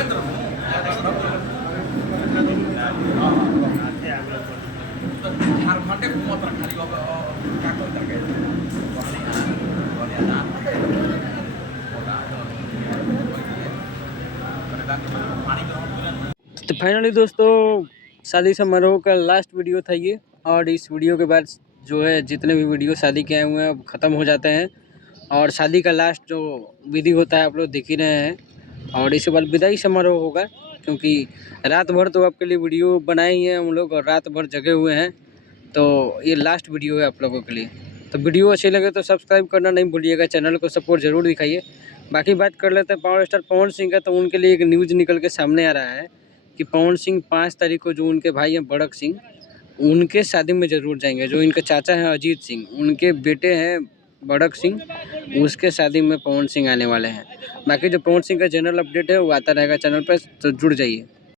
तो फाइनली दोस्तों शादी समारोह का लास्ट वीडियो था ये। और इस वीडियो के बाद जो है जितने भी वीडियो शादी के आए हुए हैं ख़त्म हो जाते हैं। और शादी का लास्ट जो विधि होता है आप लोग देख ही रहे हैं। और इसके बाद विदाई समारोह होगा, क्योंकि रात भर तो आपके लिए वीडियो बनाए ही हैं हम लोग और रात भर जगे हुए हैं। तो ये लास्ट वीडियो है आप लोगों के लिए। तो वीडियो अच्छी लगे तो सब्सक्राइब करना नहीं भूलिएगा, चैनल को सपोर्ट ज़रूर दिखाइए। बाकी बात कर लेते हैं पावर स्टार पवन सिंह का। तो उनके लिए एक न्यूज़ निकल के सामने आ रहा है कि पवन सिंह 5 तारीख को जो उनके भाई हैं बड़क सिंह, उनके शादी में ज़रूर जाएंगे। जो इनके चाचा हैं अजीत सिंह, उनके बेटे हैं बड़क सिंह, उसके शादी में पवन सिंह आने वाले हैं। बाकी जो पवन सिंह का जनरल अपडेट है वो आता रहेगा चैनल पर, तो जुड़ जाइए।